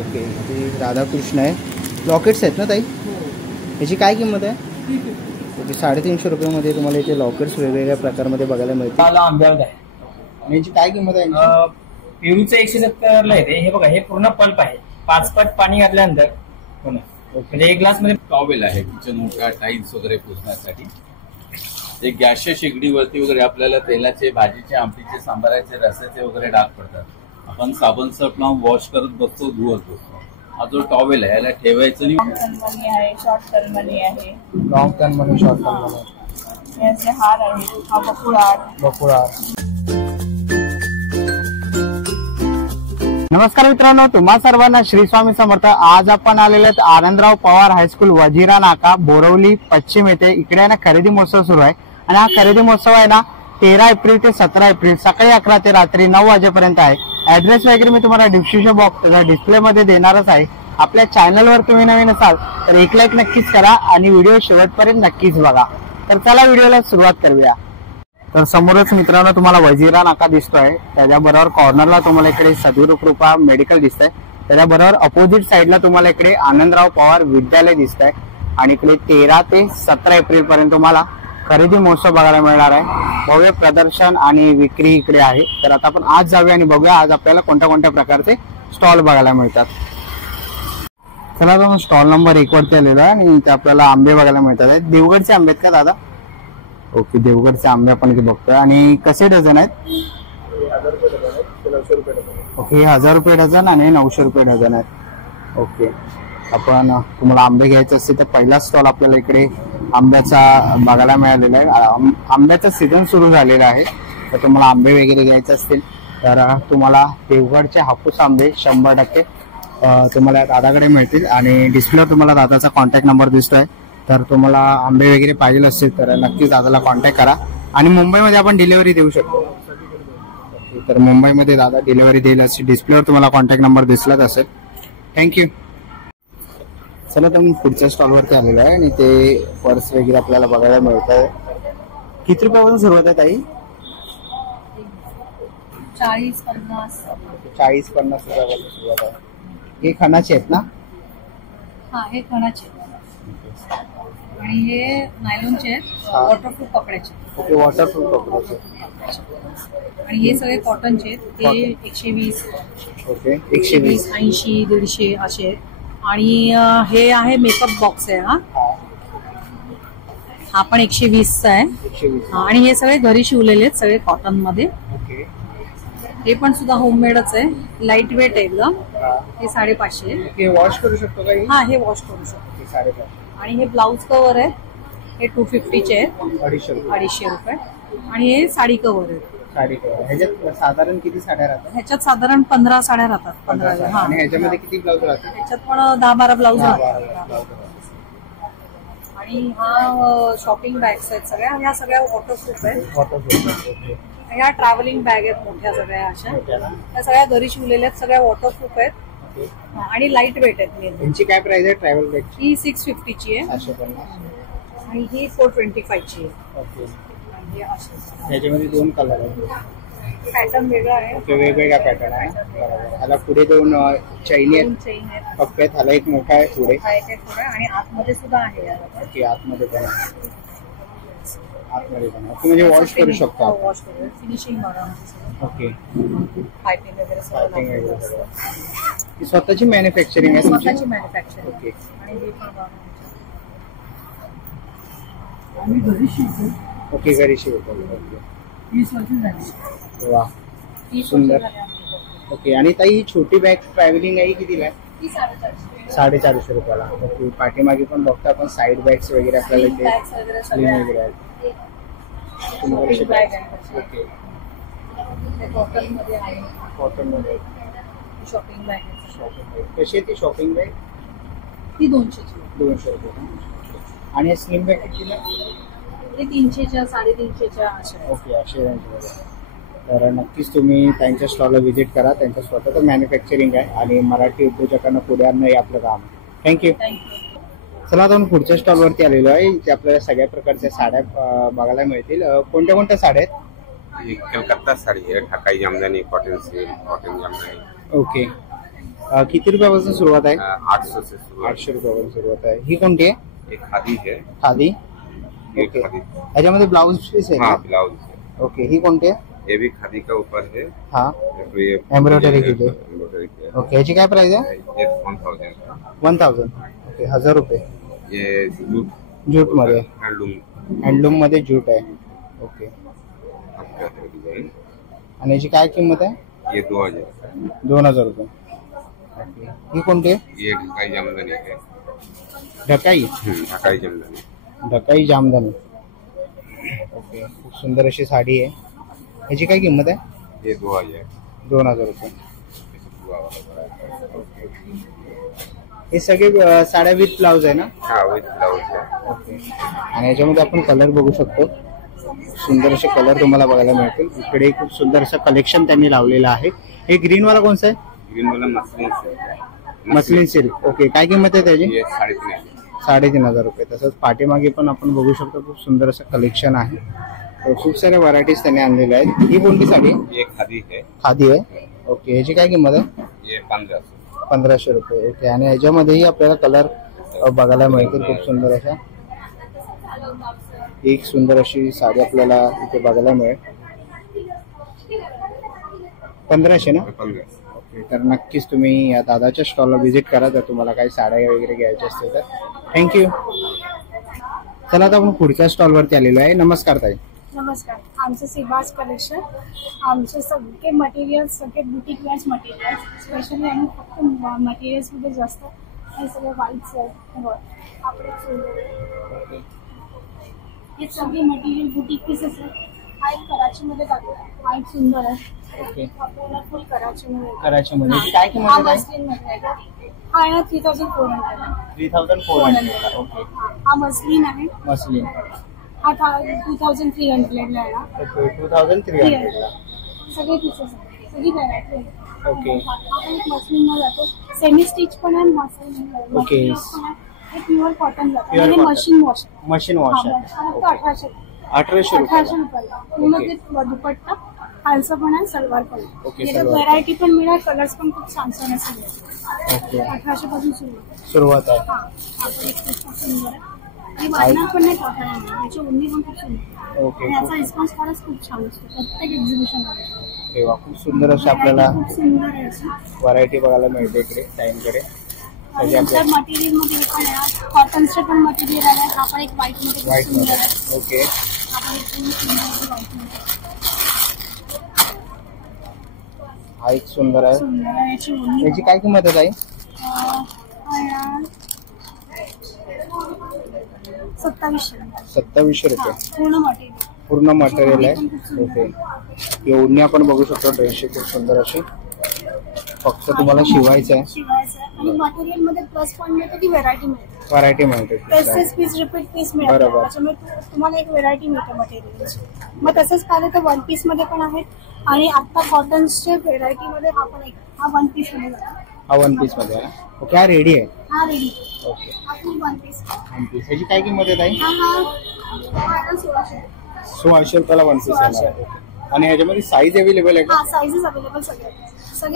Okay, ती राधाकृष्ण आहे. Lockets आहेत ना ताई? याची काय किंमत आहे? ओके, 350 रुपयामध्ये तुम्हाला इथे लॉकेट्स वेगवेगळ्या प्रकारमध्ये बघायला मिळतील. आंब्यावर आहे. आणि याची काय किंमत आहे? पेरूचं 170 ला येते. हे बघा, हे पूर्ण पल्प आहे. 5 पट पाणी घातल्यानंतर म्हणजे 1 ग्लास मध्ये. टॉवेल आहे किचन ओटा, टाईल्स वगैरे पुसण्यासाठी. एक गॅसच्या शेगडीवरती वगैरे आपल्याला तेलाचे, भाजीचे, आमटीचे, सांबाराचे, रस्याचे वगैरे डाग पडतात. आपण साबण सर्फ लावून वॉश करत बसतो, धुवत बसतो. हा जो टॉवेल आहे याला ठेवायचं नाही. लॉंग टर्म मनी आहे, शॉर्ट टर्म मनी आहे. लॉंग टर्म मनी, शॉर्ट टर्म मनी. याचे हार आहे. हा बकुळा. नमस्कार मित्रांनो, तुम्हा सर्वांना श्री स्वामी समर्थ. आज आपण आलेले आहेत आनंदराव पवार हायस्कूल वजिरा नाका, बोरवली पश्चिम येथे. इकडे ना खरेदी महोत्सव सुरू आहे आणि हा खरेदी महोत्सव आहे ना 13 एप्रिल ते 17 एप्रिल सकाळी 11 ते रात्री 9 वाजेपर्यंत आहे. ऍड्रेस वगैरे मी तुम्हाला डिस्क्रिप्शन बॉक्स डिस्प्ले मध्ये देणारच आहे. आपल्या चॅनलवर तुम्ही नवीन असाल तर एक लाईक नक्कीच करा आणि व्हिडिओ शेवटपर्यंत नक्कीच बघा. तर चला व्हिडिओला सुरुवात करूया. तर समोरच मित्रांनो तुम्हाला वजिरा नाका दिसतोय. त्याच्याबरोबर कॉर्नरला तुम्हाला इकडे सद्गुरू कृपा मेडिकल दिसतंय. त्याच्याबरोबर अपोजिट साईडला तुम्हाला इकडे आनंदराव पवार विद्यालय दिसतंय. आणि इकडे 13 ते 17 एप्रिल पर्यंत तुम्हाला खरेदी महोत्सव बघायला मिळणार आहे. भव्य प्रदर्शन आणि विक्री इकडे आहे. तर आता आपण आज जाऊया आणि बघूया आज आपल्याला कोणत्या कोणत्या प्रकारचे स्टॉल बघायला मिळतात. चला तर स्टॉल नंबर 1 वरती आलेला आहे आणि इथे आपल्याला आंबे बघायला मिळतात. देवगडचे आंबे आहेत का दादा? ओके, देवगडचे आंबे आपण इथे बघतोय. आणि कसे डझन आहेत? ओके, 1000 रुपये डझन आणि 900 रुपये डझन आहेत. ओके, आपण तुम्हाला आंबे घ्यायचे असतील तर पहिला स्टॉल आपल्याला इकडे आंब्याचा बघायला मिळालेला आहे. आंब्याचा सीझन सुरू झालेला आहे. तर तुम्हाला आंबे वगैरे घ्यायचे असतील तर तुम्हाला देवगडचे हापूस आंबे 100% तुम्हाला दादाकडे मिळतील. आणि डिस्प्लेवर तुम्हाला दादाचा कॉन्टॅक्ट नंबर दिसतोय. तर तुम्हाला आंबे वगैरे पाहिजे असतील तर नक्कीच दादाला कॉन्टॅक्ट करा. आणि मुंबईमध्ये आपण डिलिव्हरी देऊ शकतो. तर मुंबईमध्ये दादा डिलिव्हरी देईल अशी डिस्प्लेवर तुम्हाला कॉन्टॅक्ट नंबर दिसलाच असेल. थँक्यू. चला तर मी पुढच्या स्टॉलवरती आलेलो आहे आणि ते पर्स वगैरे आपल्याला बघायला मिळत आहे. किती रुपयापासून सुरुवात आहे ताई? 40-50. 40-50 रुपयापासून सुरुवात आहे. हे खणाचे आहेत ना? हा, हे खणाचे आणि हे नायलॉनचे आहेत, वॉटरप्रूफ कपड्याचे. ओके, वॉटरप्रूफ कपड्याचे. आणि हे सगळे कॉटनचे आहेत. ते 120. ओके, 120, 80, 150 असे आहेत. आणि हे आहे मेकअप बॉक्स आहे. हा पण 120 चा आहे. 120. आणि हे सगळे घरी शिवलेले आहेत, सगळे कॉटन मध्ये. ओके, हे पण सुद्धा होममेडच आहे, लाईट वेट आहे एकदम. हे 550. हे वॉश करू शकतो का? हा, हे वॉश करू शकतो. 550. आणि हे ब्लाउज कव्हर आहे, हे 250 चे आहेत. 250 रुपये. आणि हे साडी कव्हर आहे. साडी कव्हर. ह्याच्यात साधारण किती साड्या राहतात? ह्याच्यात साधारण 15 साड्या राहतात. 15. आणि ह्याच्यामध्ये किती ब्लाउज राहतात? ह्याच्यात पण 10-12 ब्लाउज राहतात. आणि हा शॉपिंग बॅग्स आहेत सगळ्या. ह्या सगळ्या वॉटरप्रूफ आहेत. ह्या ट्रॅव्हलिंग बॅग आहेत मोठ्या सगळ्या अशा. त्या सगळ्या घरी शिवलेल्या आहेत, सगळ्या वॉटरप्रूफ आहेत आणि लाईट वेट आहेत. यांची काय प्राइस आहे ट्रॅव्हल बॅगची? ही 650 ची आहे. 750. आणि ही 425 ची आहे. ओके, आणि ह्याच्यामध्ये 2 कलर आहेत. पॅटर्न वेगळा आहे. ओके, वेगवेगळा पॅटर्न आहे. ह्याला पुढे 2 चैनी आहेत. पक्के, ह्याला एक मोठा आहे पुढे. आणि आतमध्ये सुद्धा आहे. ओके, आतमध्ये पण आहे. आतमध्ये पण आहे. म्हणजे वॉश करू शकतो. वॉश करू, फिनिशिंग बघा. ओके, पायपिंग वगैरे सगळं. ही स्वतःची मॅन्युफॅक्चरिंग आहे? स्वतःची मॅन्युफॅक्चरिंग. ओके. आणि हे पण आम्ही घरी शिवतो. ओके, घरी शिवतो. ओके, 20 वर्ष झाली. वा, सुंदर. ओके, आणि ताई ही छोटी बॅग ट्रॅव्हलिंग आहे कितीला आहे? 450 रुपयाला. ओके, पाठीमागे पण बघतो आपण साईड बॅग्स वगैरे आपल्याला इथे स्लिम वगैरे आहेत. ओके, कॉटन मध्ये आहे. कॉटन मध्ये शॉपिंग बॅग. कशी आहे ती शॉपिंग बॅग? ती 200 ची. 200 रुपये. आणि स्लिम बॅग कितीला? ते 300च्या, 350च्या अशा. ओके, असे रेंजमध्ये. तर नक्कीच तुम्ही त्यांच्या स्टॉलला व्हिजिट करा. त्यांचं स्वतःचं मॅन्युफॅक्चरिंग आहे आणि मराठी उद्योजकांना पुढे आणणं हे आपलं काम आहे. थँक्यू. चला आता पुढच्या स्टॉलवरती आलेलो आहे. इथे आपल्याला सगळ्या प्रकारच्या साड्या बघायला मिळतील. कोणत्या कोणत्या साड्या आहेत? कलकत्ता साड़ी है, Dhakai jamdani, cotton silk, cotton jamdani. Okay, किती रुपयापासून सुरुवात आहे? 800 से शुरू है। 800 रुपयापासून सुरुवात आहे. ही कोणती आहे? एक खादी है, खादी. ये ओके. खादी। याच्यामध्ये ब्लाउज पीस आहे हाँ का? ब्लाउज है, ओके. ही कोणती आहे? ये भी खादी का ऊपर है। हा. तो ये एम्ब्रॉयडरी की है। एम्ब्रॉयडरी की है। ओके. याची काय प्राइस आहे? ये 1000 का। 1000. ओके. 1000 रुपये. ये जूट जूट मध्ये, हैंडलूम हँडलूम मध्ये जूट आहे. ओके. आपका है डिजाइन। आणि याची काय किंमत आहे? ये 2000। 2000 रुपये. ओके. ही कोणती आहे? ये ढकाई जामदानी है। ढकाई. ढकाई जामदानी। ढकाई जामदानी. ओके. खूप सुंदर अशी साडी आहे. याची काय किंमत आहे? ये 2000। 2000 रुपये. पूरा वाला है। हे सगळे साड्या विथ ब्लाउज आहे ना? हाँ विथ ब्लाउज है। ओके. आणि याच्यामध्ये आपण कलर बघू शकतो. सुंदर असे कलर तुम्हाला बघायला मिळतील. इकडे खूप सुंदर असं कलेक्शन त्यांनी लावलेलं आहे. हे ग्रीन वाला कोणता आहे? ग्रीन वाला मसलिन से। Muslin silk. ओके. काय किंमत आहे त्याची? ये 3500। 3500 रुपये. तसंच पाठीमागे पण आपण बघू शकतो खूप सुंदर असं कलेक्शन आहे. तर खूप साऱ्या व्हरायटीज त्यांनी आणलेल्या आहेत. ही कोणती साडी? ये खादी है। खादी आहे. ओके. याची काय किंमत आहे? ये 1500। 1500 रुपये. ओके. आणि याच्यामध्येही आपल्याला कलर बघायला मिळतील खूप सुंदर अशा. एक सुंदर अशी साडी आपल्याला इथे बघायला मिळेल. 1500 ना? 1500। ओके. तर नक्कीच तुम्ही या दादाच्या स्टॉलला व्हिजिट करा जर तुम्हाला काही साड्या वगैरे घ्यायच्या असतील तर. थँक्यू. चला आता आपण पुढच्या स्टॉलवरती आलेलो आहे. नमस्कार ताई. नमस्कार. आमचं सिबास कलेक्शन, आमचे सगळे मटेरियल्स, सगळे बुटीक वेअर्स मटेरियल्स, स्पेशली आम्ही फक्त मटेरियल्समध्ये जास्त हे सगळे व्हाईट्स आहेत. आपले हे सगळे मटेरियल बुटीक पीसेस आहेत. हा एक कराचीमध्ये जातो. व्हाईट सुंदर आहे. ओके. आपल्याला फुल कराचीमध्ये कराचीमध्ये याची काय किंमत हा आहे ताई? मस्लिनमध्ये आहे. हा आहे ना 3400. 3400. ओके. हा मस्लिन आहे. मसलिन. हा 2300 ला आहे ना. ओके. 2300 ला. सगळे पीसेस आहेत, सगळी व्हरायटी आहे. ओके. आपण एक मस्लिनला जातो. सेमी स्टिच पण आहे, मस्लिन ओके. पण आहे. हे प्युअर कॉटन जातो. Pure आणि cotton. Machine wash. Machine wash आहे. फक्त 1800 1800 रुपये. रुपयाला. पूर्ण ते दुपट्टा, खालचं पण आहे, सलवार पण आहे. ओके, याच्यात सलवार. व्हरायटी पण मिळेल, कलर्स पण खूप छान छान असेल. ओके. 1800 पासून सुरू आहे. सुरुवात आहे. हा आपण एक खूप सुंदर आहे. आणि वाढणार पण नाही कॉटन आहे. याची उन्नी पण खूप सुंदर आहे. ओके. आणि याचा रिस्पॉन्स खरंच खूप छान असतो प्रत्येक एक्झिबिशनमध्ये. तेव्हा खूप सुंदर असं आपल्याला खूप सुंदर आहे अशी. व्हरायटी बघायला मिळते इकडे टाइमकडे. आणि नंतर मटेरियल मध्ये पण आहे, कॉटनचं पण मटेरियल आहे. हा पण एक व्हाईट मध्ये खूप व्हाईट सुंदर मध्ये. आहे. ओके. हा पण एक पूर्ण सुंदर आहे व्हाईट मध्ये. हा एक सुंदर आहे. सुंदर आहे. याची उन्नी याची काय किंमत आहे ताई? 2700. 2700 रुपये. पूर्ण मटेरियल. पूर्ण मटेरियल आहे. ओके. ही ओढणी आपण बघू शकतो. ड्रेसची खूप सुंदर अशी. फक्त तुम्हाला शिवायचं आहे. शिवायचं आहे. आणि मटेरियल मध्ये प्लस पॉईंट मिळतो की व्हरायटी मिळते. व्हरायटी मिळते. तेच पीस रिपीट पीस मिळते. बरोबर. त्याच्यामुळे तुम्हाला एक व्हरायटी मिळते मटेरियलची. मग तसंच पाहिलं तर वन पीस मध्ये पण आहेत. आणि आता कॉटन्सच्या व्हेरायटी मध्ये हा पण एक, हा वन पीस मध्ये जातो. हा 1 पीस मध्ये आहे ना? ओके. हा रेडी आहे. हा रेडी. ओके. हा फुल वन पीस. 1 पीस. याची काय किंमत आहे ताई? हा 1600. 1600 रुपयाला 1 पीस येणार आहे. आणि ह्याच्यामध्ये साईज अवेलेबल आहे का? हा साईजेस अवेलेबल सगळे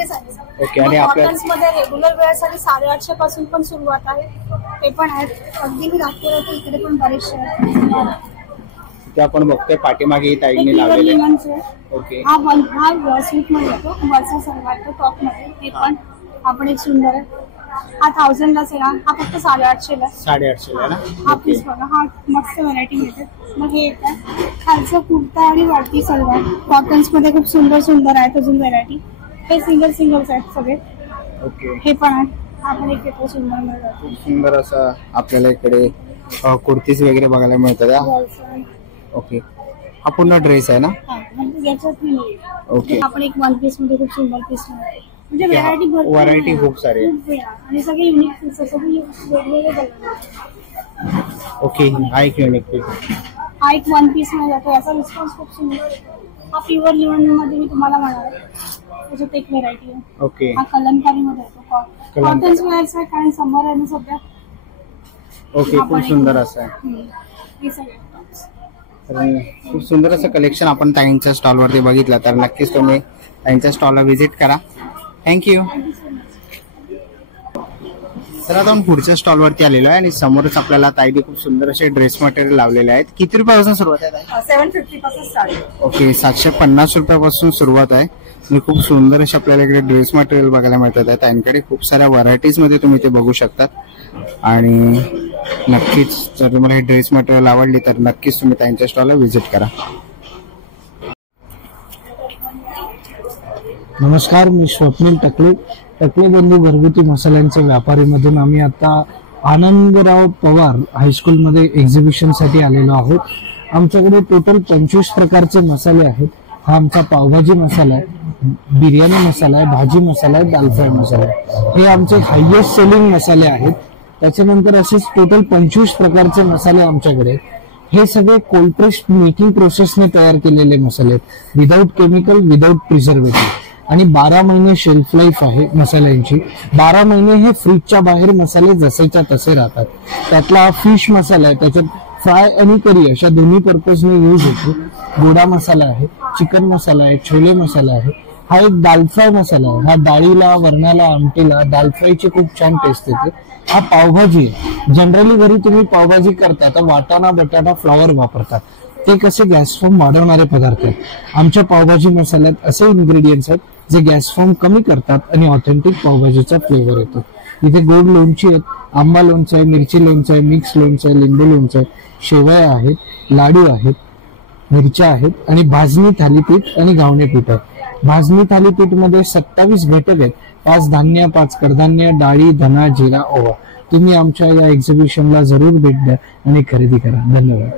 साईजेस. ओके. आणि आपल्या कॉटन्स मध्ये रेग्युलर वेअर साठी 850 पासून पण सुरुवात आहे. ते पण आहेत. अगदी मी दाखवलं तर इकडे पण बरेचसे आहेत. ते आपण बघतोय पाठीमागे ही ताईंनी एक लावलेले आहे. लिननचे. ओके. हा सूट मध्ये येतो. वरचा सलवार तो टॉप मध्ये. हे पण आपण एक सुंदर आहे. हा 1000 लाच येणार. हा फक्त 850 ला. 850 आहे ना? हा ओके. पीस बघा. हा मस्त व्हरायटी मिळते. मग हे येतात खालचं कुर्ता आणि वरती सलवार. कॉटन्स मध्ये खूप सुंदर सुंदर आहेत अजून व्हरायटी. हे सिंगल्स आहेत सगळे. ओके. हे पण आहे. आपण एक येतो सुंदर मध्ये. खूप सुंदर असं आपल्याला इकडे कुर्तीज वगैरे बघायला मिळतात. ओके. हा पूर्ण ड्रेस आहे ना? हा म्हणजे याच्यात ओके. आपण एक वन पीस मध्ये खूप सुंदर पीस मिळते. म्हणजे व्हरायटी भरपूर व्हरायटी आहे. खूप सारी आहे. खूप आहे. आणि सगळे युनिक पीस सगळे वेगवेगळे कलर. ओके. हा एक युनिक पीस. हा एक वन पीस मध्ये जातो. याचा रिस्पॉन्स खूप सुंदर आहे. हा प्युअर लिवन मध्ये मी तुम्हाला म्हणाले. त्याच्यात एक व्हेरायटी आहे. ओके. हा कलमकारी मध्ये येतो. कॉटन्स वेअर्स आहे कारण समर आहे ना सध्या. ओके. खूप सुंदर असं आहे. हे सगळे तर खूप सुंदर असं कलेक्शन आपण ताईंच्या स्टॉलवरती बघितलं. तर नक्कीच तुम्ही ताईंच्या स्टॉलला व्हिजिट करा. थँक्यू. तर आता आपण पुढच्या स्टॉलवरती आलेलो आहे आणि समोरच आपल्याला ताईने खूप सुंदर असे ड्रेस मटेरियल लावलेले आहेत. किती रुपयापासून सुरुवात आहे ताई? 750 पासून स्टार्ट. ओके, 750 रुपयापासून सुरुवात आहे आणि खूप सुंदर असे आपल्याला इकडे ड्रेस मटेरियल बघायला मिळतात आहे. त्यांकडे खूप साऱ्या व्हरायटीज मध्ये तुम्ही ते बघू शकतात आणि नक्कीच जर तुम्हाला हे ड्रेस मटेरियल आवडली तर नक्कीच तुम्ही त्यांच्या स्टॉलला व्हिजिट करा. नमस्कार, मी स्वप्नील टकले बंधू घरगुती मसाल्यांचे व्यापारीमधून आम्ही आता आनंदराव पवार हायस्कूलमध्ये एक्झिबिशनसाठी आलेलो आहोत. आमच्याकडे टोटल 25 प्रकारचे मसाले आहेत. हा आमचा पावभाजी मसाला आहे, बिर्याणी मसाला आहे, भाजी मसाला आहे, दाल फ्राय मसाला आहे. हे आमचे हायएस्ट सेलिंग मसाले आहेत. त्याच्यानंतर असेच टोटल 25 प्रकारचे मसाले आमच्याकडे आहेत. हे सगळे कोल्ड प्रेस मेकिंग प्रोसेसने तयार केलेले मसाले आहेत, विदाऊट केमिकल, विदाऊट प्रिझर्वेटिव्ह. आणि 12 महिने शेल्फ लाईफ आहे मसाल्यांची. 12 महिने हे फ्रीजच्या बाहेर मसाले जसेच्या तसे राहतात. त्यातला हा फिश मसाला आहे, त्याच्यात फ्राय आणि करी अशा दोन्ही पर्पजने यूज होतो. गोडा मसाला आहे, चिकन मसाला आहे, छोले मसाला आहे. हा एक दाल फ्राय मसाला आहे. हा डाळीला, वरणाला, आमटीला दाल फ्रायची खूप छान टेस्ट येते. हा पावभाजी आहे. जनरली घरी तुम्ही पावभाजी करता तर वाटाणा, बटाटा, फ्लॉवर वापरतात. ते कसे गॅस फॉर्म वाढवणारे पदार्थ आहेत. आमच्या पावभाजी मसाल्यात असे इन्ग्रेडियंट्स आहेत जे गॅस फॉर्म कमी करतात आणि ऑथेंटिक पावभाजीचा फ्लेवर येतो. इथे गोड लोणची आहेत, आंबा लोणचं आहे, मिरची लोणचं आहे, मिक्स लोणचं आहे, लिंबू लोणचं आहे, शेवया आहेत, लाडू आहेत, मिरच्या आहेत आणि भाजणी थालीपीठ आणि घावणे पीठ आहे. भाजणी थालीपीठ मध्ये 27 घटक आहेत. 5 धान्य, 5 कडधान्य, डाळी, धना, जिरा, ओवा. तुम्ही आमच्या या एक्झिबिशनला जरूर भेट द्या आणि खरेदी करा. धन्यवाद.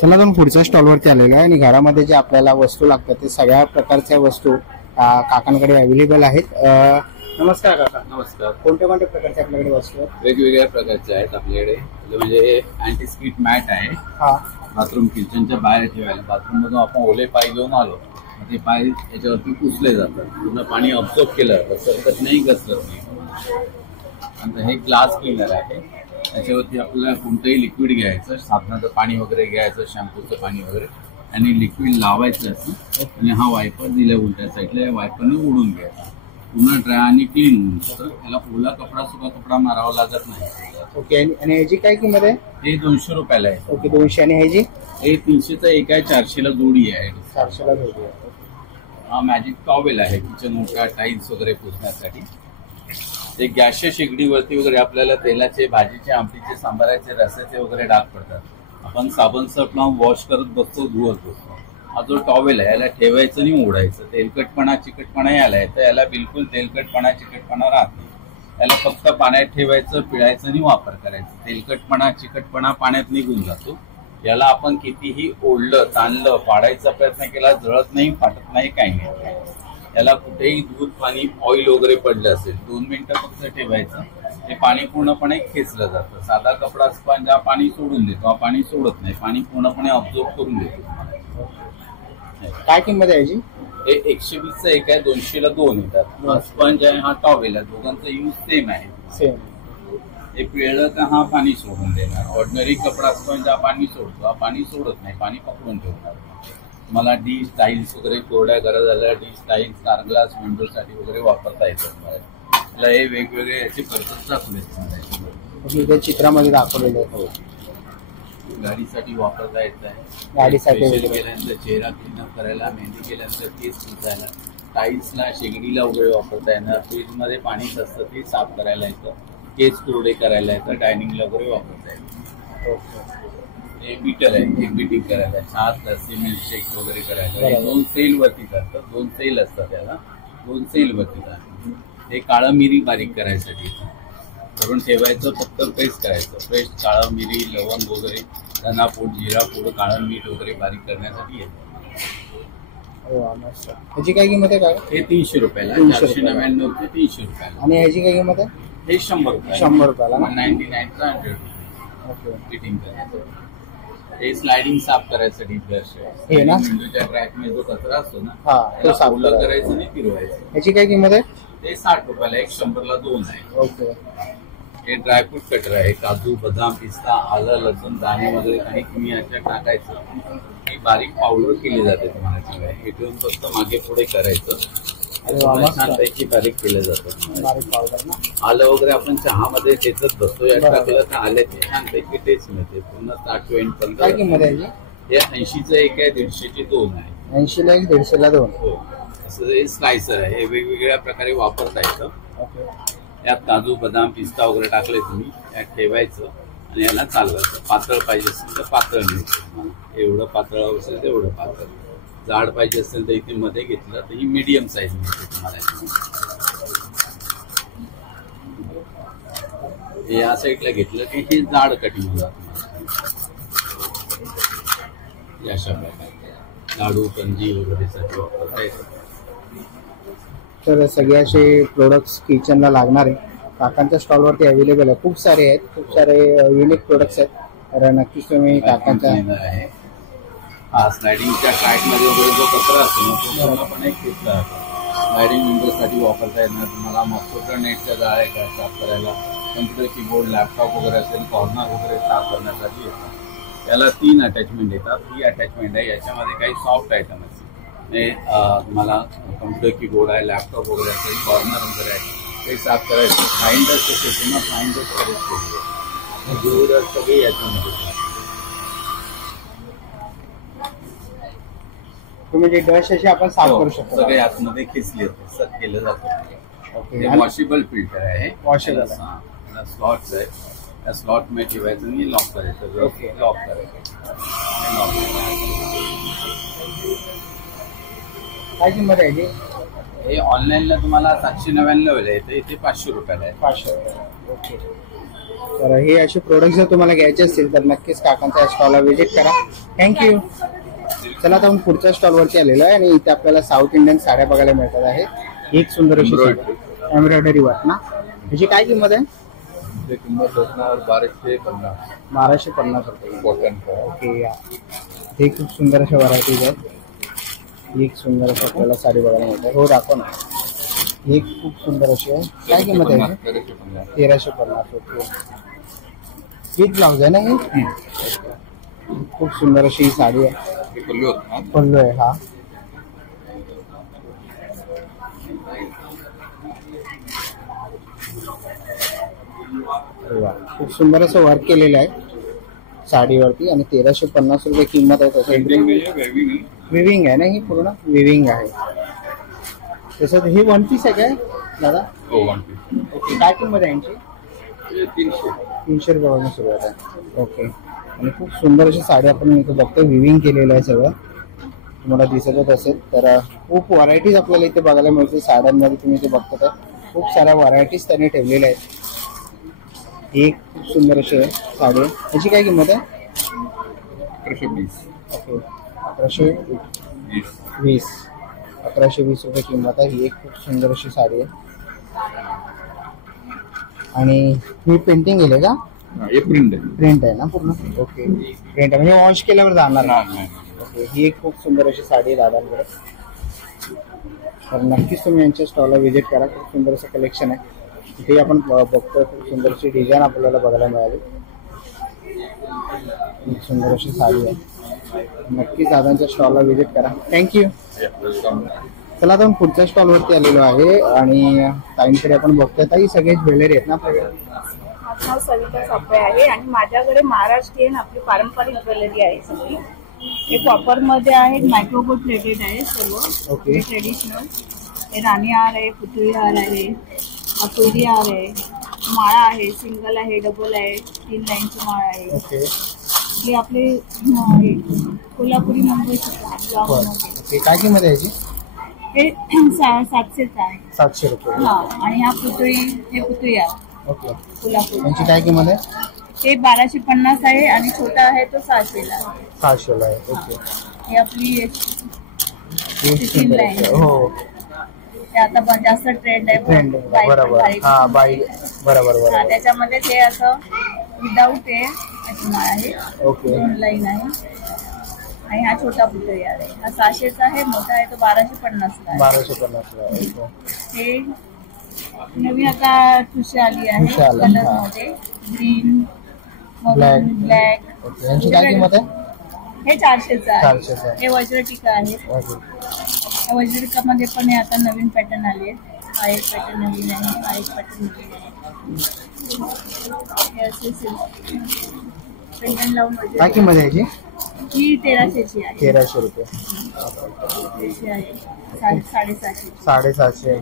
चला आपण पुढच्या स्टॉलवरती आलेलो आहे आणि घरामध्ये जे आपल्याला वस्तू लागतात ते सगळ्या प्रकारच्या वस्तू काकांकडे अवेलेबल आहेत. नमस्कार काका. नमस्कार. कोणत्या कोणत्या प्रकारच्या आपल्याकडे वस्तू आहेत? वेगवेगळ्या प्रकारचे आहेत आपल्याकडे. म्हणजे हे अँटी स्किट मॅट आहे, हा बाथरूम किचनच्या बाहेर ठेवायला. बाथरूम मधून आपण ओले पाय घेऊन आलो, ते पाय याच्यावरती पुसले जातात, पूर्ण पाणी ऑब्झॉर्ब केलं जातं, सरकत नाही, घसरत नाही. आणि हे ग्लास क्लीनर आहे. त्याच्यावरती आपल्याला कोणतंही लिक्विड घ्यायचं, साबणाचं पाणी वगैरे घ्यायचं, शॅम्पूचं पाणी वगैरे, आणि लिक्विड लावायचं असं. आणि हा वायपर दिला उलट्या साईडला, या वायपरने उडून घ्यायचा. पुन्हा ड्राय आणि क्लीन होऊन जातं. याला ओला कपडा, सुका कपडा मारावा लागत नाही. ओके. आणि ह्याची काय किंमत आहे? हे 200 रुपयाला आहे. ओके, 200. आणि ह्याची? हे 300चं एक आहे, 400ला जोडी आहे. 400ला जोडी आहे. हा मॅजिक टॉवेल आहे किचन ओटा, टाईल्स वगैरे पुसण्यासाठी. ते गॅसच्या शेगडीवरती वगैरे आपल्याला तेलाचे, भाजीचे, आमटीचे, सांबाराचे, रस्याचे वगैरे डाग पडतात. आपण साबण सर्फ लावून वॉश करत बसतो, धुवत बसतो. हा जो टॉवेल आहे याला ठेवायचं आणि ओढायचं. तेलकटपणा, चिकटपणा याला आहे, तर याला बिलकुल तेलकटपणा, चिकटपणा राहत नाही. याला फक्त पाण्यात ठेवायचं, पिळायचं आणि वापर करायचा. तेलकटपणा, चिकटपणा पाण्यात निघून जातो. याला आपण कितीही ओढलं, ताणलं, पाडायचा प्रयत्न केला, जळत नाही, फाटत नाही, काही नाही. याला कुठेही दूध, पाणी, ऑइल वगैरे पडलं असेल, 2 मिनिटं फक्त ठेवायचं, ते पाणी पूर्णपणे खेचलं जातं. साधा कपडा स्पंज हा पाणी सोडून देतो, हा पाणी सोडत नाही, पाणी पूर्णपणे ऑब्झॉर्ब करून देतो. काय किंमत आहे याची? हे 120चं एक आहे, 200ला 2 येतात. हा स्पंज आहे, हा टॉवेल आहे, दोघांचा यूज सेम आहे. सेम. हे पिळलं तर हा पाणी सोडून देणार. ऑर्डिनरी कपडा स्पंज हा पाणी सोडतो, हा पाणी सोडत नाही, पाणी पकडून ठेवणार. मला डिश, टाईल्स वगैरे कोरड्या गरज झाल्या, डिश, टाईल्स, कारग्लास, विंडोसाठी वगैरे वापरता येतात. मला हे वेगवेगळे याचे पर्पज दाखवले, चित्रामध्ये दाखवलेले आहे. गाडीसाठी वापरता येत आहे. गाडीसाठी केल्यानंतर चेहरा क्लीनअप करायला, मेहंदी केल्यानंतर केस पुसायला, टाईल्सला, शेगडीला वगैरे वापरता येणार. फ्रीजमध्ये पाणी असतं ते साफ करायला येतं, केस कोरडे करायला येतं, डायनिंगला वगैरे वापरता येतं. हे बीटर आहे, हे बीटिंग करायला, चहा, लस्सी, मिल्कशेक वगैरे करायला. 2 सेल वरती करतात, 2 सेल असतात त्याला, 2 सेल वरती करतात. हे काळं मिरी बारीक करायसाठी करून ठेवायचं, फक्त पेस्ट करायचं. पेस्ट काळं मिरी, लवंग वगैरे, धनापूड, जिरापूड, काळं मीठ वगैरे बारीक करण्यासाठी येतं. ह्याची काय किंमत आहे काय? हे 300 रुपयाला, 499 ते 300 रुपयाला. आणि ह्याची काय किंमत आहे? हे 100 रुपये. 100 रुपयाला. 199चा 100 रुपये फिटिंग करायचं. हे स्लायडिंग साफ करायसाठी ब्रश आहे. हे ना विंडोच्या क्रॅक मध्ये जो कचरा असतो ना, हा, तो साफ ओलं करायचं नाही, फिरवायचं. ह्याची काय किंमत आहे? ते 60 रुपयाला एक, 100ला 2 आहे. ओके. हे ड्रायफ्रूट कटर आहे, काजू, बदाम, पिस्ता, आलं, लसूण, दाणे वगैरे काही तुम्ही याच्यात टाकायचं. ही बारीक पावडर केली जाते तुम्हाला सगळ्या. हे ठेवून फक्त मागे पुढे करायचं अरे वा, मस्त. छानपैकी बारीक केलं जातं. बारीक पावडर ना. आलं वगैरे आपण चहामध्ये ठेचत बसतो, यात टाकलं तर आल्याची छानपैकी टेस्ट मिळते. पूर्ण स्टार्ट टू एंड पण काय किंमत आहे याची? हे 80चं एक आहे, 150ची 2 आहे. 80ला 1, 150ला 2. हो, असं हे स्लायसर आहे. हे वेगवेगळ्या प्रकारे वापरता येतं. ओके. यात काजू बदाम पिस्ता वगैरे टाकले तुम्ही, यात ठेवायचं आणि याला चालवायचं. पातळ पाहिजे असेल तर पातळ मिळतं, एवढं पातळ असेल तेवढं पातळ. जाड पाहिजे असेल तर इथे मध्ये घेतलं तर ही मीडियम साईज मिळते तुम्हाला. हे या साईडला घेतलं की हे जाड कटिंग होतं अशा प्रकारे. लाडू कंजी वगैरे साठी वापरता येतं. तर सगळे असे प्रोडक्ट्स किचनला लागणारे काकांच्या स्टॉलवरती अवेलेबल आहे. खूप सारे आहेत, खूप सारे युनिक प्रोडक्ट्स आहेत. तर नक्कीच तुम्ही काकांच्या आहे. हा स्लायडिंगच्या ट्रॅकमध्ये वगैरे जो कचरा असतो ना, तो पूर्णपणे खेचला जातो. स्लायडिंग विंडोजसाठी वापरता येणार तुम्हाला. मॉस्किटो नेटच्या जाळ्या काय साफ करायला, कम्प्युटर कीबोर्ड लॅपटॉप वगैरे असेल, कॉर्नर वगैरे साफ करण्यासाठी येतात. याला 3 अटॅचमेंट येतात. ही अटॅचमेंट आहे. याच्यामध्ये काही सॉफ्ट आयटम असतील, तुम्हाला कम्प्युटर कीबोर्ड आहे, लॅपटॉप वगैरे असेल, कॉर्नर वगैरे आहे, ते साफ करायचं. फाइंडर्स असे पुन्हा फाइंडर्स करायचे सगळे याच्यामध्ये. तुम्ही जे डश असे आपण साफ करू शकतो. सगळे आतमध्ये खेचले सट केलं जातं. ओके. वॉशेबल फिल्टर आहे. वॉशेबल स्लॉट्स आहे. त्या स्लॉट मध्ये ठेवायचं आणि लॉक करायचं. ओके. लॉक करायचं. काय किंमत आहे याची? हे ऑनलाईनला तुम्हाला 799 ला येतं, इथे 500 रुपयाला आहे. 500. ओके. तर हे असे प्रोडक्ट जर तुम्हाला घ्यायचे असतील तर नक्कीच काकांच्या स्टॉलला व्हिजिट करा. थँक्यू. चला आता आपण पुढच्या स्टॉलवरती आलेलो आहे आणि इथे आपल्याला साऊथ इंडियन साड्या बघायला मिळतात आहेत. एक सुंदर अशी एम्ब्रॉयडरी वर्क ना. याची काय किंमत आहे? किंमत असणार 1250. 1250 रुपये कॉटन. ओके. हे खूप सुंदर अशा व्हरायटीज आहेत. एक सुंदर अशी आपल्याला साडी बघायला मिळते. हो दाखव ना. ही खूप सुंदर अशी आहे. काय किंमत आहे? 1350. ओके. विथ ब्लाउज आहे ना ही? खूप सुंदर अशी साडी आहे. पल्लू आहे हा. खूप सुंदर असं वर्क केलेलं आहे साडीवरती आणि 1350 रुपये किंमत आहे. तसं विविंग आहे ना, ही पूर्ण विविंग आहे. तसं ही 1 पीस आहे काय दादा? हो, 1 पीस. ओके. काय किंमत आहे यांची? 300 रुपयापासून सुरुवात आहे. ओके. आणि खूप सुंदर अशी साडी आपण इथे बघतो. विविंग केलेलं आहे सगळं, तुम्हाला दिसतच असेल. तर खूप व्हरायटीज आपल्याला इथे बघायला मिळते साड्यांमध्ये. तुम्ही इथे बघता खूप साऱ्या व्हरायटीज त्यांनी ठेवलेल्या आहेत. एक खूप सुंदर अशी आहे साडी. याची काय किंमत आहे? 1120. ओके. 1120. 1120 रुपये किंमत आहे. ही एक खूप सुंदर अशी साडी आहे. आणि ही पेंटिंग केली का? हे प्रिंट आहे. प्रिंट आहे ना पूर्ण? ओके. प्रिंट आहे म्हणजे वॉश केल्यावर जाणार ना? ओके. ही एक खूप सुंदर अशी साडी आहे दादांकडे. तर नक्कीच तुम्ही यांच्या स्टॉलला व्हिजिट करा. खूप सुंदर असं कलेक्शन आहे. इथे आपण बघतो खूप सुंदर अशी डिझाईन आपल्याला बघायला मिळाली. खूप सुंदर अशी साडी आहे. नक्कीच दादांच्या स्टॉलला व्हिजिट करा. थँक्यू. चला आता आपण पुढच्या स्टॉलवरती आलेलो आहे आणि ताईंकडे आपण बघतोय. ताई सगळे ज्वेलरी आहेत ना आपल्याकडे? माझं नाव सविता सापळे आहे आणि माझ्याकडे महाराष्ट्रीयन आपली पारंपरिक ज्वेलरी आहे सगळी. हे कॉपर मध्ये आहेत, मायक्रोगोल्ड प्लेटेड आहे सर्व. ओके. ट्रेडिशनल. हे राणी हार आहे, पुतळी हार आहे, अपुरी हार आहे, माळा आहे, सिंगल आहे, डबल आहे, 3 लाईनची माळा आहे. ओके. हे आपले कोल्हापुरी मुंबई. काय किंमत आहे याची? हे 700च आहे. 700 रुपये. हा. आणि हा पुतळी, हे पुतळी आहे. ओके. कोल्हापूर. यांची काय किंमत आहे? हे 1250 आहे आणि छोटा आहे तो 600ला आहे. 600 आहे. ओके. ही आपली सुंदर आहे. हो. ते आता जास्त ट्रेंड आहे. ट्रेंड बरोबर. हा बाई बरोबर बरोबर. त्याच्यामध्ये ते असं विदाऊट अशी माळ आहे. ओके. 2 लाईन आहे आणि हा छोटा पुतळी आहे. हा 600चा आहे, मोठा आहे तो 1250ला आहे. 1250 आहे. हे नवीन आता ठुशी आली आहे ठुशी आली, कलर हा. मध्ये ग्रीन, ब्लॅक. ब्लॅक. ओके. यांची काय किंमत आहे? हे 400चं आहे. 400 आहे. हे वज्र टीका आहे. ओके. वज्रिकामध्ये पण हे आता नवीन पॅटर्न आले आहेत. हा एक पॅटर्न नवीन आहे, हा एक पॅटर्न नवीन आहे. हे असे पेंडंट लावून काय किंमत आहे याची? ही 1300ची आहे. 1300 रुपये. याची आहे 750. 750.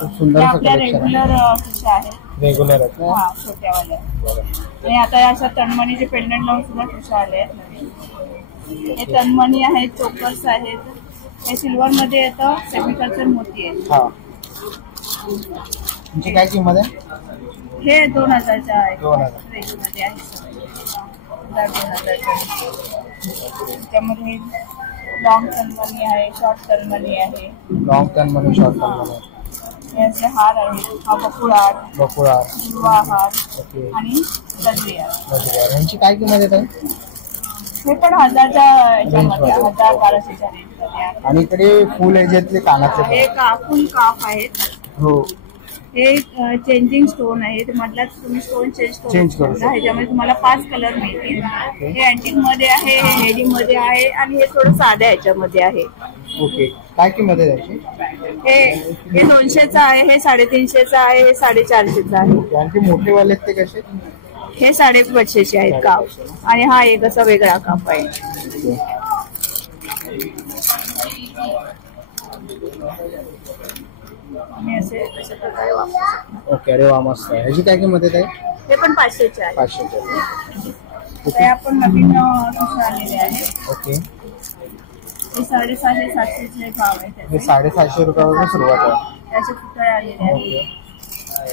खूप सुंदर असं आपल्या कलेक्शन आहे. रेग्युलर फिशा आहेत. रेग्युलर आहेत ना? हा, छोट्यावाल्या. आणि आता अशा तनमणीचे पेंडंट लावून सुद्धा फिशा आले आहेत नवीन. हे तनमणी आहेत, चोकर्स आहेत. हे सिल्वर मध्ये येतं, सेमिकल्चर मोती आहे. हा. तुमची काय किंमत आहे? हे 2000च्या आहे. 2000. रेंजमध्ये आहे. 2000च्या. त्यामध्ये लॉंग तनमणी आहे, शॉर्ट तनमणी आहे. लॉंग टर्म मनी, शॉर्ट टर्म मनी. हे असे हार आहेत. हा बकुळहार, बकुळा. दुर्वा हार ओके. आणि गजरी हार. यांची काय किंमत आहे ताई? हे पण 1000च्या याच्यामध्ये, 1000-1200च्या रेंजमध्ये आहे. आणि इकडे फुल ह्याच्यातले कानातले पण. हे फुल काफ आहेत. हो. हे चेंजिंग स्टोन आहे. मधल्याच तुम्ही स्टोन चेंज करू शकता. ह्याच्यामध्ये तुम्हाला 5 कलर मिळतील. हे अँटिक मध्ये आहे, हे हेडी मध्ये आहे आणि हे थोडं साध्या ह्याच्यामध्ये आहे. ओके. काय किंमत आहे त्याची? हे 200चं आहे, हे 350चं आहे, हे 450चं आहे. आणि ते मोठेवाले आहेत ते कसे? हे 550चे आहेत काप. आणि हा एक असा वेगळा काप आहे. आणि असे अशा प्रकारे वापरू. ओके. अरे वा, मस्त आहे. ह्याची काय किंमत आहे ताई? हे पण 500चे आहे. 500. हे आपण नवीन फिश आलेले आहे. ओके. हे 650-700चे भाव आहे त्याचे. हे 750 रुपयापासून सुरुवात आहे. त्याचे पुतळे आलेले आहेत. ओके.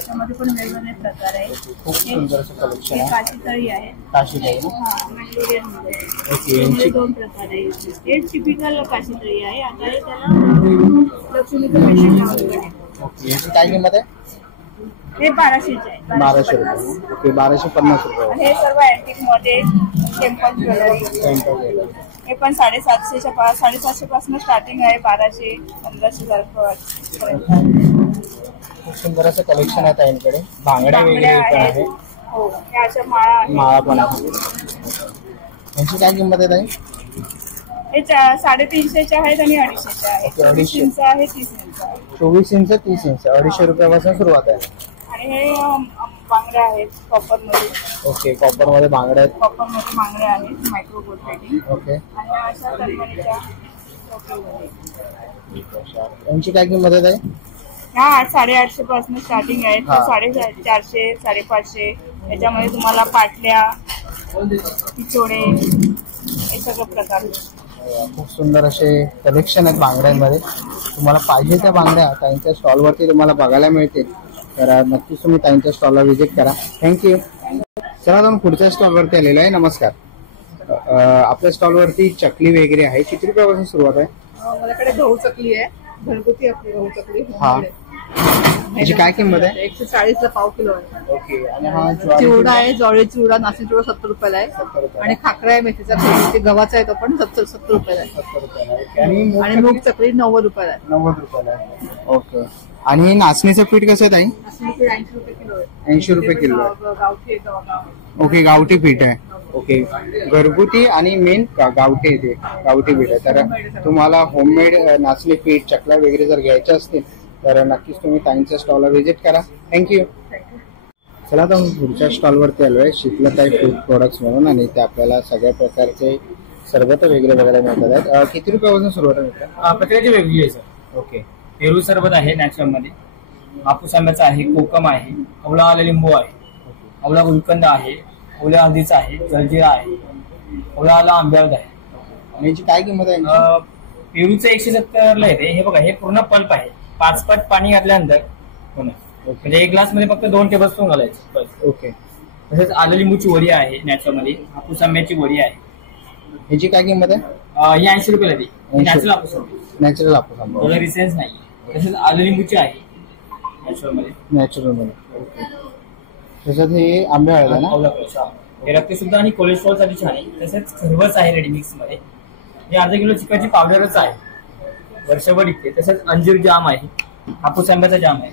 त्यामध्ये पण वेगवेगळे प्रकार आहेत. खूप सुंदर असं कलेक्शन हे आहे. काशी तळी आहे. काशी ताई ना? हा, मंगलोरियन मध्ये. ओके. त्यामध्ये 2 प्रकार आहेत. हे टिपिकल काशी तळी आहे. आता हे त्याला लक्ष्मीचं पेशंट लावलेलं आहे. ओके. याची काय किंमत आहे? हे 1200चे आहे. 1200 रुपये. ओके. 1250 रुपये. आणि हे सर्व अँटिक मध्ये टेम्पल ज्वेलरी. हे पण 750 पासून स्टार्टिंग आहे. 1200-1500 पर्यंत. खूप सुंदर असं कलेक्शन आहे ताईंकडे. बांगड्या वगैरे पण आहे. हो, हे अशा माळा आहेत. माळा पण आहे. यांची काय किंमत आहे ताई? हे 350चे आहेत आणि 250चे आहेत. ओके, 250. 20 इंच आहे, 30 इंच आहे. 24 इंच, 30 इंच, 250 रुपयापासून सुरुवात आहे. आणि हे बांगड्या आहेत कॉपर मध्ये. ओके. कॉपर मध्ये बांगड्या आहेत. कॉपर मध्ये बांगड्या आहेत, मायक्रो गोल्ड प्लेटिंग. ओके. आणि अशा तलवारीच्या चौकीमध्ये. यांची काय किंमत आहे ताई? ह्या 850 पासून स्टार्टिंग आहेत. हा. 450, 550 याच्यामध्ये तुम्हाला पाटल्या, पिचोडे हे सगळं प्रकार. खूप सुंदर असे कलेक्शन आहेत बांगड्यांमध्ये. तुम्हाला पाहिजे त्या बांगड्या ताईंच्या स्टॉलवरती तुम्हाला बघायला मिळतील. तर नक्कीच तुम्ही ताईंच्या स्टॉलला व्हिजिट करा. थँक्यू. चला, आपण पुढच्या स्टॉलवरती आलेलो आहे. नमस्कार. आपल्या स्टॉलवरती चकली वगैरे आहे. किती रुपयापासून सुरुवात आहे? माझ्याकडे गहू चकली आहे, घरगुती आपली गहू चकली. हा. त्याची काय किंमत आहे? 140ला पाव किलो आहे. ओके. आणि हा चिवडा आहे, ज्वारी चिवडा, नाशिक चिवडा 70 रुपयाला आहे. 70 रुपये. आणि खाकरा आहे मेथीचा, गव्हाचा आहे तो पण 70 रुपयाला आहे. 70 रुपयाला आहे. आणि आणि मूग चकली 90 रुपयाला आहे. 90 रुपयाला आहे. ओके. आणि नाचणीचं पीठ कसं आहे ताई? 80 रुपये किलो आहे. 80 रुपये किलो आहे. गावठी आहे, गाव. ओके. गावठी पीठ आहे. ओके. घरगुती आणि मेन गावठी आहे ते. गावठी पीठ आहे. तर तुम्हाला होममेड नाचणी पीठ, चकल्या वगैरे जर घ्यायच्या असतील तर नक्कीच तुम्ही ताईंच्या स्टॉलला व्हिजिट करा. थँक्यू. चला, आता पुढच्या स्टॉलवरती आलोय. शीतलताई फूड प्रोडक्ट्स म्हणून. आणि ते आपल्याला सगळ्या प्रकारचे सरबत वगैरे बघायला मिळतात आहेत. किती रुपयापासून सुरुवात आहे? प्रत्येकाची वेगळी आहे सर. ओके. पेरू सरबत आहे नॅचरल मध्ये, हापूस आंब्याचा आहे, कोकम आहे, आवळा आले लिंबू आहे, आवळा गुलकंद आहे, ओल्या हळदीचा आहे, जलजिरा आहे, आवळा आला आंब्यावर आहे. आणि याची काय किंमत आहे? पेरूचं 170ला येते. हे बघा, हे पूर्ण पल्प आहे. 5 पट पाणी घातल्यानंतर म्हणजे 1 ग्लास मध्ये फक्त 2 टेबलस्पून घालायचे बस. ओके. तसेच आलं लिंबूची वडी आहे नॅचरल मध्ये, हापूस आंब्याची वडी आहे. याची काय किंमत आहे? ही 80 रुपयाला येते. नॅचरल हापूस आंबा, नॅचरल हापूस आंबा. त्याला रिसेन्स नाही. तसेच आलं लिंबूची आहे नॅचरल मध्ये. नॅचरल मध्ये. ओके. त्याच्यात हे आंबे हळद आहे ना? हे रक्त सुद्धा आणि कोलेस्ट्रॉल साठी छान आहे. तसेच खरवस आहे रेडीमिक्स मध्ये. हे अर्धा किलो चिकनची पावडरच आहे, वर्षभर टिकते. तसेच अंजीर जाम आहे, हापूस आंब्याचा जाम आहे.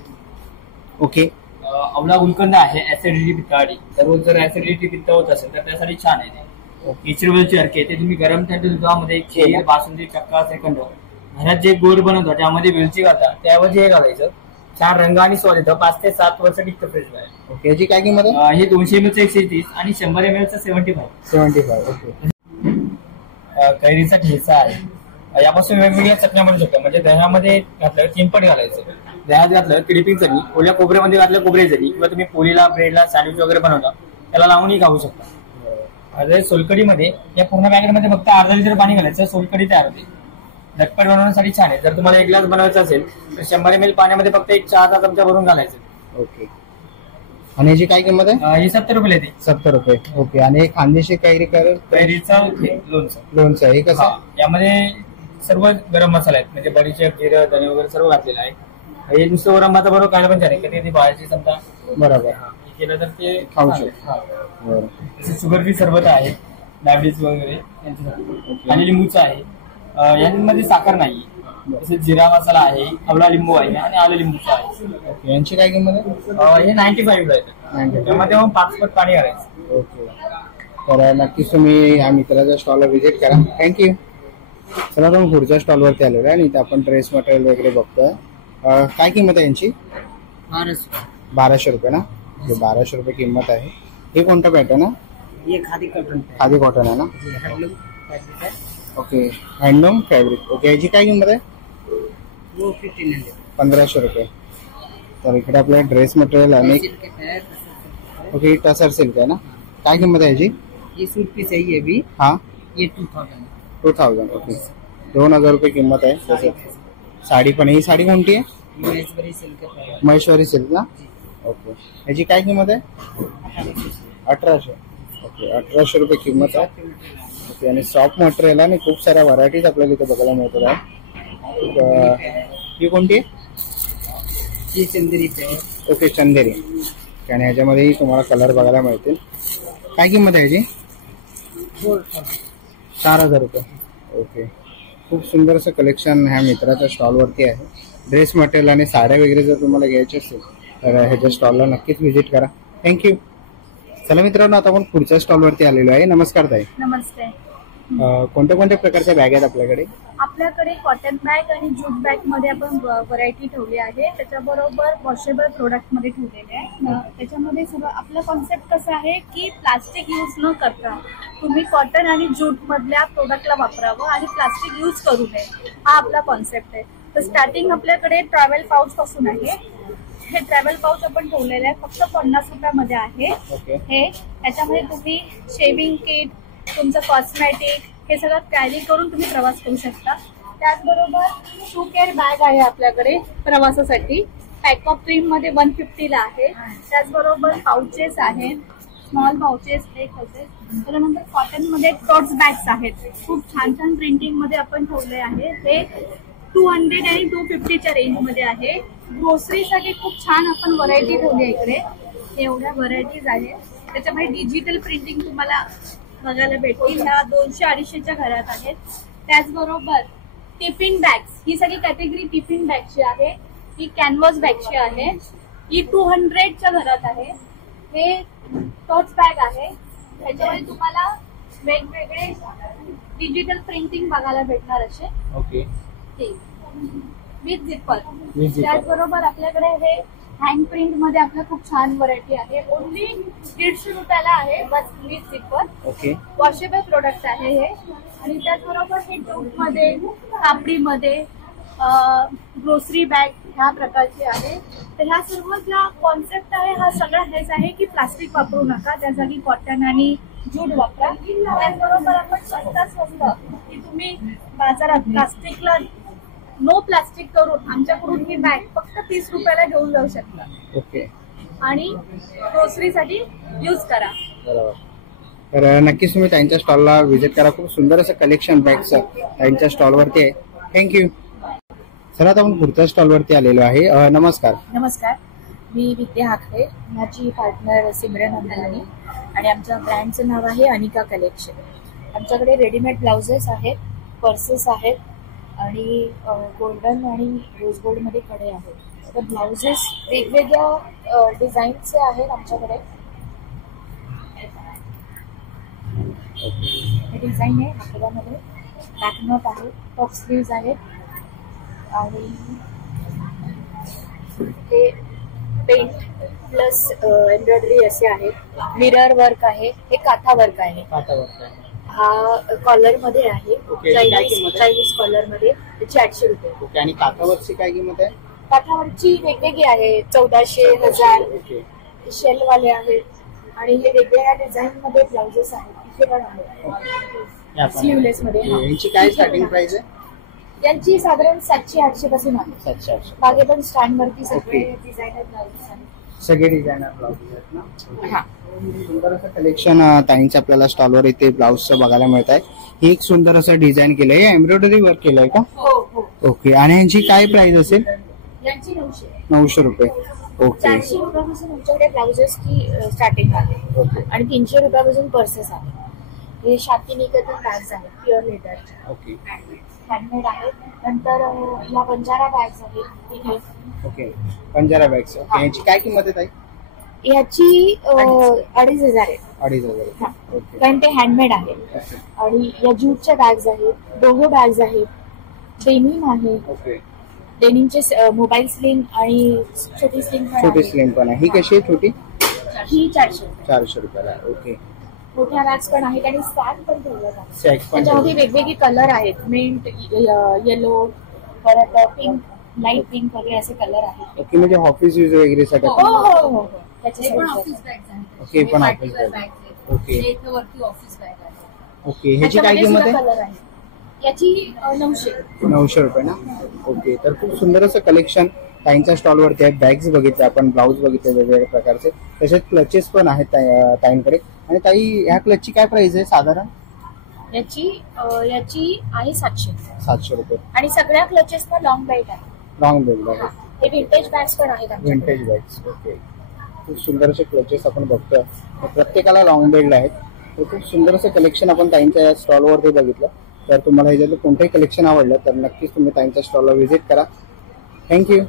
ओके. आवळा गुलकंद आहे, ऍसिडिटी पित्ताळी. रोज जर ऍसिडिटी पित्त होत असेल तर त्यासाठी छान आहे ते. केचरीवलची अर्के ते तुम्ही गरम थंड दुधामध्ये खीर, बासुंदी, चक्का, श्रीखंड घरात जे गोड बनवतात त्यामध्ये वेलची घालतात, त्याऐवजी हे घालायचं. 4 रंग आणि स्वाद येतं. 5 ते 7 वर्ष टिकतं फ्रीजमध्ये. ओके, याची काय किंमत आहे? हे 200 ml 130 आणि 100 ml 75. 75. ओके. कैरीचा ठेचा आहे. यापासून वेगवेगळ्या चटण्या बनवू शकतो. म्हणजे दह्यामध्ये घातलं 3 पट घालायचं. दह्यात घातलं क्रिपिंग चटणी, ओल्या खोबऱ्यामध्ये घातलं खोबऱ्याची चटणी, किंवा तुम्ही पोळीला, ब्रेडला, सँडविच वगैरे बनवता त्याला लावूनही खाऊ शकता. अरे सोलकडीमध्ये या पूर्ण पॅकेटमध्ये फक्त अर्धा लिटर पाणी घालायचं, सोलकडी तयार होते. झटपट बनवण्यासाठी छान आहे. जर तुम्हाला 1 ग्लास बनवायचा असेल तर 100 ml पाण्यामध्ये फक्त 1 चहाचा चमचा भरून घालायचं. ओके. आणि याची काय किंमत आहे? ही 70 रुपये येते. 70 रुपये. ओके. आणि खानदेशी कैरीचं लोणचं हे कसं? यामध्ये सर्व गरम मसाला आहेत, म्हणजे बडीशेप, जिरं, धने वगैरे सर्व घातलेलं आहे. हे नुसतं वरण भाता बरोबर खायला पण छान आहे. कधी ती बाहेरची समजा बरोबर केलं तर ते खाऊ शकतो. शुगर फ्री सरबत आहे, डायबिटीज वगैरे यांच्यासाठी. आणि लिंबूचं आहे. यांमध्ये साखर नाही. तसेच जिरा मसाला आहे, आवळा लिंबू आहे आणि आलं लिंबूचं आहे. यांची काय किंमत आहे? हे 95 ला येतं. त्यामध्ये 5 पट पाणी घालायचं. ओके. तर नक्कीच तुम्ही या मित्राच्या स्टॉलला व्हिजिट करा. थँक्यू. चला तुम्ही पुढच्या स्टॉलवरती आलेलो आहे आणि इथे आपण ड्रेस मटेरियल वगैरे बघतोय. काय किंमत आहे यांची? 1200 रुपये ना? 1200 रुपये किंमत आहे. हे कोणतं पॅटर्न आहे? खादी कॉटन. खादी कॉटन आहे ना? ओके. Handloom fabric. ओके. याची काय किंमत आहे? 1500 रुपये. तर इकडे आपल्या ड्रेस मटेरियल अनेक. ओके. टसर सिल्क आहे ना? काय किंमत आहे याची? ये सूट पीस है ये भी. हाँ, ये 2000. 2000. ओके. 2000 रुपये किंमत आहे. तसं साडी पण. ही साडी कोणती आहे? महेश्वरी सिल्क है. महेश्वरी सिल्क ना? ओके. याची काय किंमत आहे? 1800. ओके. 1800 रुपये किंमत आहे. ओके. आणि सॉफ्ट मटेरियल आणि खूप साऱ्या व्हरायटीज आपल्याला इथे बघायला मिळतात आहे. ही कोणती आहे? ही चंदेरी आहे. ओके. चंदेरी. आणि ह्याच्यामध्येही तुम्हाला कलर बघायला मिळतील. काय किंमत आहे याची? 4000 रुपये. ओके. खूप सुंदर असं कलेक्शन ह्या मित्राच्या स्टॉलवरती आहे. ड्रेस मटेरियल आणि साड्या वगैरे जर तुम्हाला घ्यायचे असेल तर ह्याच्या स्टॉलला नक्कीच व्हिजिट करा. थँक्यू. चला मित्रांनो, आता आपण पुढच्या स्टॉलवरती आलेलो आहे. नमस्कार ताई. नमस्ते. कोणत्या कोणत्या प्रकारच्या बॅग आहेत आपल्याकडे? आपल्याकडे कॉटन बॅग आणि जूट बॅग मध्ये आपण व्हरायटी ठेवली आहे. त्याच्याबरोबर वॉशेबल प्रोडक्ट मध्ये ठेवलेले आहे. त्याच्यामध्ये सगळं आपलं कॉन्सेप्ट कसं आहे की प्लास्टिक यूज न करता तुम्ही कॉटन आणि जूट मधल्या प्रोडक्टला वापरावं आणि प्लास्टिक यूज करू नये, हा आपला कॉन्सेप्ट आहे. तर स्टार्टिंग आपल्याकडे ट्रॅव्हल पाऊच पासून आहे. हे ट्रॅव्हल पाऊच आपण ठेवलेले आहे, फक्त 50 रुपयामध्ये आहे. हे त्याच्यामध्ये तुम्ही शेविंग किट, तुमचं कॉस्मॅटिक हे सगळं कॅरी करून तुम्ही प्रवास करू शकता. त्याचबरोबर शू केअर बॅग आहे आपल्याकडे प्रवासासाठी. पॅक ऑफ क्रीम मध्ये 150 ला आहे. त्याचबरोबर पाउचेस आहेत, स्मॉल पाउचेस, एक पाउचेस. त्यानंतर कॉटन मध्ये टोट्स बॅग्स आहेत. खूप छान छान प्रिंटिंग मध्ये आपण ठेवले आहे. हे 200 आणि 250च्या रेंज मध्ये आहे. ग्रोसरीसाठी खूप छान आपण व्हरायटी ठेवली आहे इकडे. एवढ्या व्हरायटीज आहेत. त्याच्यामध्ये डिजिटल प्रिंटिंग तुम्हाला बघायला भेटतील. ह्या 200-250च्या घरात आहेत. त्याचबरोबर टिफिन बॅग्स, ही सगळी कॅटेगरी टिफिन बॅगची आहे. ही कॅनव्हास बॅगची आहे. ही 200च्या घरात आहे. हे टोट्स बॅग आहे. त्याच्यामध्ये तुम्हाला वेगवेगळे डिजिटल प्रिंटिंग बघायला भेटणार असे. ओके. With zipper. त्याचबरोबर आपल्याकडे हे हँड प्रिंट मध्ये आपल्या खूप छान व्हरायटी आहे. ओनली 150 रुपयाला आहे, बस with zipper. Okay. Washable product आहे हे. आणि त्याचबरोबर हे जूट मध्ये, कापडीमध्ये, ग्रोसरी बॅग ह्या प्रकारची आहे. तर ह्या सर्व ज्या कॉन्सेप्ट आहे हा सगळा हेच आहे की प्लास्टिक वापरू नका, त्या जागी कॉटन आणि जूट वापरा. त्याचबरोबर आपण स्वस्त की तुम्ही बाजारात प्लास्टिकला नो प्लास्टिक करून आमच्याकडून ही बॅग फक्त 30 रुपयाला घेऊन जाऊ शकता. ओके. आणि ग्रोसरीसाठी यूज करा. बरोबर. तर नक्कीच तुम्ही त्यांच्या स्टॉलला व्हिजिट करा. खूप सुंदर असं कलेक्शन बॅगचं त्यांच्या स्टॉलवरती आहे. थँक्यू. चला आता आपण पुढच्या स्टॉलवरती आलेलो आहे. नमस्कार. नमस्कार. मी विद्या हाकरे, माझी पार्टनर सिमरन अंबानी आणि आमच्या ब्रँडचं नाव आहे अनिका कलेक्शन. आमच्याकडे रेडीमेड ब्लाउजेस आहेत, पर्सेस आहेत आणि गोल्डन आणि रोज गोल्ड मध्ये कडे आहेत. तर ब्लाउजेस वेगवेगळ्या डिझाईनचे आहेत आमच्याकडे. हे डिझाईन आहे हातामध्ये, बॅकनॉट आहे, टॉप स्लीव्ज आहेत आणि हे पेंट प्लस एम्ब्रॉयडरी असे आहेत. मिरर वर्क आहे. हे काथा वर्क आहे. हा कॉलर मध्ये आहे. चायनीज कॉलर मध्ये त्याची 800 रुपये. आणि काठावरची काय किंमत आहे? काठावरची वेगवेगळी आहे. 1400, 1000 शेलवाले आहेत आणि हे वेगवेगळ्या डिझाईन मध्ये ब्लाउजेस आहेत. इथे पण आहेत स्लीवलेस मध्ये. यांची काय स्टार्टिंग प्राइस आहे? यांची साधारण 700-800 पासून आहे. 700-800. मागे पण स्टँड वरती सगळे डिझायनर ब्लाउजेस आहेत. सगळे डिझायनर ब्लाउजेस आहेत ना. हा, सुंदर असं कलेक्शन ताईंचं आपल्याला स्टॉलवर इथे ब्लाउजचं बघायला मिळत आहे. हे एक सुंदर असं डिझाईन केलंय. एम्ब्रॉयडरी वर्क केलंय का? हो. ओके. आणि यांची काय प्राइस असेल? यांची 900 रुपये. ओके. 400 रुपयापासून आमच्याकडे ब्लाउजेस की स्टार्टिंग आहे आणि 300 रुपयापासून पर्सेस आहे. हे शाती निकेतन बॅग्स आहेत प्युअर लेदर. ओके. हँडमेड आहेत. नंतर या बंजारा बॅग्स आहेत इथे. ओके. बंजारा बॅग्स. ओके. यांची काय किंमत आहे ताई? याची 2500 आहे. 2500. ओके. कारण ते हँडमेड आहे. आणि या ज्यूटच्या बॅग्स आहेत. डोहो बॅग्स आहेत. डेनिम आहे. ओके. डेनिमचे मोबाईल स्लिंग आणि छोटी स्लिंग पण आहे. ही कशी आहे छोटी? ही 400 रुपयाला. ओके. मोठ्या बॅग्स पण आहेत आणि स्टॅग पण ठेवलं जातं. त्याच्यामध्ये वेगवेगळे कलर आहेत. मिंट, येलो, परत पिंक, लाईट पिंक वगैरे असे कलर आहेत. ओके. म्हणजे ऑफिस यूज वगैरे साठी? हो. त्याचे पण ऑफिस बॅग्स आहेत. ओके. पण ऑफिस बॅग. ओके. इथे वरती ऑफिस बॅग आहे. ओके. ह्याची काय किंमत आहे? याची 900 रुपये ना. ओके. तर खूप सुंदर असं कलेक्शन ताईंच्या स्टॉलवरती आहे. बॅग्स बघितले आपण, ब्लाऊज बघितले वेगवेगळ्या प्रकारचे, तसेच क्लचेस पण आहेत ताईंकडे. आणि ताई ह्या क्लचची काय प्राइस आहे साधारण? याची आहे 700 रुपये. आणि सगळ्या क्लचेसना लॉंग बेल्ट आहे. लॉंग बेल्ट आहे. हे विंटेज बॅग्स पण आहेत. Vintage bags. ओके. खूप सुंदर असे क्लचेस आपण बघतोय. प्रत्येकाला लॉंग बेल्ट आहेत. तर खूप सुंदर असं कलेक्शन आपण ताईंच्या स्टॉलवरती बघितलं. तर तुम्हाला ह्याच्यातलं कोणतंही कलेक्शन आवडलं तर नक्कीच तुम्ही ताईंच्या स्टॉलला व्हिजिट करा. थँक्यू.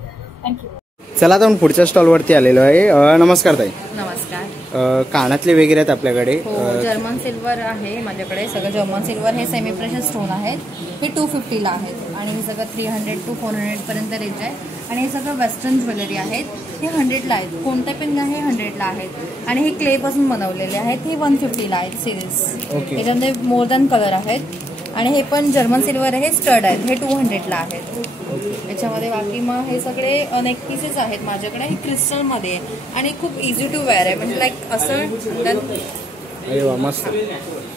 चला आता आपण पुढच्या स्टॉलवरती आलेलो आहे. नमस्कार ताई. नमस्कार. कानातले वगैरे आहेत आपल्याकडे. जर्मन सिल्वर आहे माझ्याकडे. सगळं जर्मन सिल्वर हे सेमी प्रेशर स्टोन आहेत. हे 250 ला आहेत आणि हे सगळं 300 to 400 पर्यंत रेंज आहे. आणि हे सगळं वेस्टर्न ज्वेलरी आहेत. हे 100 ला आहेत. कोणते पण हे 100 ला आहेत. आणि हे क्ले पासून बनवलेले आहेत. हे 150 ला आहेत सिरीज. याच्यामध्ये मोर दॅन कलर आहेत. आणि हे पण जर्मन सिल्वर आहे. स्टड आहेत. हे 200 ला आहेत. याच्यामध्ये बाकी मग हे सगळे नेक पीसेस आहेत माझ्याकडे. हे क्रिस्टल मध्ये आणि खूप इझी टू वेअर आहे. म्हणजे लाईक असं मस्त.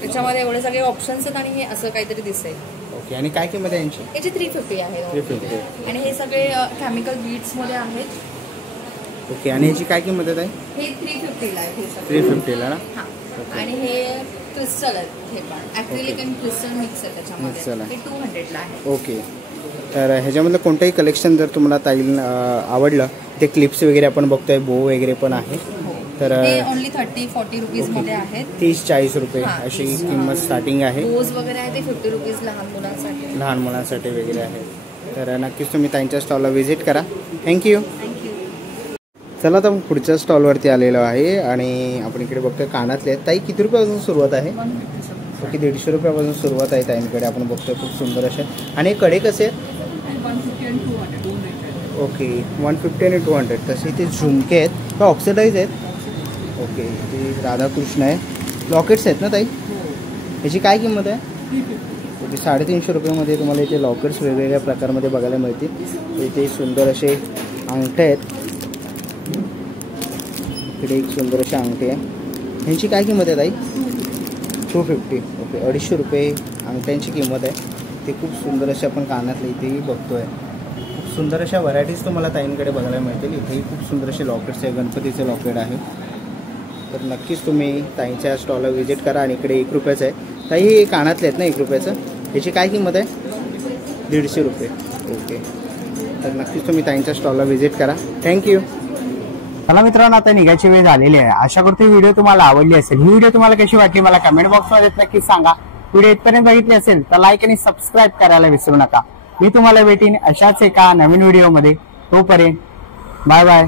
याच्यामध्ये एवढे सगळे ऑप्शन्स आहेत आणि हे असं काहीतरी दिसेल. ओके. आणि काय किंमत आहे यांची? याची 350 आहे. 350. आणि हे सगळे केमिकल बीड्स मध्ये आहेत. ओके. आणि याची काय किंमत आहे? हे 350 ला आहे. 350 ला ना. आणि हे क्रिस्टल आहेत. हे पण ऍक्रिलिक आणि क्रिस्टल मिक्स आहे त्याच्यामध्ये. हे 200 ला आहे. ओके. तर ह्याच्यामधलं कोणतंही कलेक्शन जर तुम्हाला ताई आवडलं, ते क्लिप्स वगैरे आपण बघतोय, बो वगैरे पण आहे. तर ओनली 30-40 रुपीज मध्ये आहेत. 30-40 रुपये अशी किंमत स्टार्टिंग आहे. बोज वगैरे आहे ते 50 रुपीज लहान मुलांसाठी वगैरे आहे. तर नक्कीच तुम्ही त्यांच्या स्टॉलला व्हिजिट करा. थँक्यू. चला आता पुढच्या स्टॉलवरती आलेलो आहे आणि आपण इकडे बघतोय कानातले आहेत. ताई किती रुपयापासून सुरुवात आहे? ओके. 150 रुपयापासून सुरुवात आहे ताईंकडे. आपण बघतोय खूप सुंदर असे. आणि कडे कसे आहेत? 150 and 200. ओके. 150 आणि 200. तसे ते झुमके आहेत. हे ऑक्सिडाईज आहेत. ओके. ते राधाकृष्ण आहे. लॉकेट्स आहेत ना ताई? याची काय किंमत आहे? ओके. 350 रुपयामध्ये तुम्हाला इथे लॉकेट्स वेगवेगळ्या प्रकारमध्ये बघायला मिळतील. इथे सुंदर असे अंगठे आहेत. इकडे एक सुंदर असे अंगठे आहे. ह्यांची काय किंमत आहे ताई? 250. ओके. 250 रुपये अंगठ्यांची किंमत आहे. ते खूप सुंदर असे आपण कानातले इथेही बघतोय. खूप सुंदर अशा व्हरायटीज तुम्हाला ताईंकडे बघायला मिळतील. इथेही खूप सुंदर असे लॉकेट्स आहे. गणपतीचे लॉकेट आहे. तर नक्कीच तुम्ही ताईंच्या स्टॉलला व्हिजिट करा. आणि इकडे 1 रुपयाचं आहे. ताई हे कानातले आहेत ना 1 रुपयाचं? याची काय किंमत आहे? 150 रुपये. ओके. तर नक्कीच तुम्ही ताईंच्या स्टॉलला व्हिजिट करा. थँक्यू. चला मित्रांनो, आता निघायची वेळ झालेली आहे. आशा करतो व्हिडिओ तुम्हाला आवडली असेल. ही व्हिडिओ तुम्हाला कशी वाटली मला कमेंट बॉक्समध्ये नक्कीच सांगा. व्हिडिओ इथपर्यंत बघितली असेल तर लाईक आणि सबस्क्राईब करायला विसरू नका. मी तुम्हाला भेटीन अशाच एका नवीन व्हिडिओमध्ये. तोपर्यंत बाय बाय.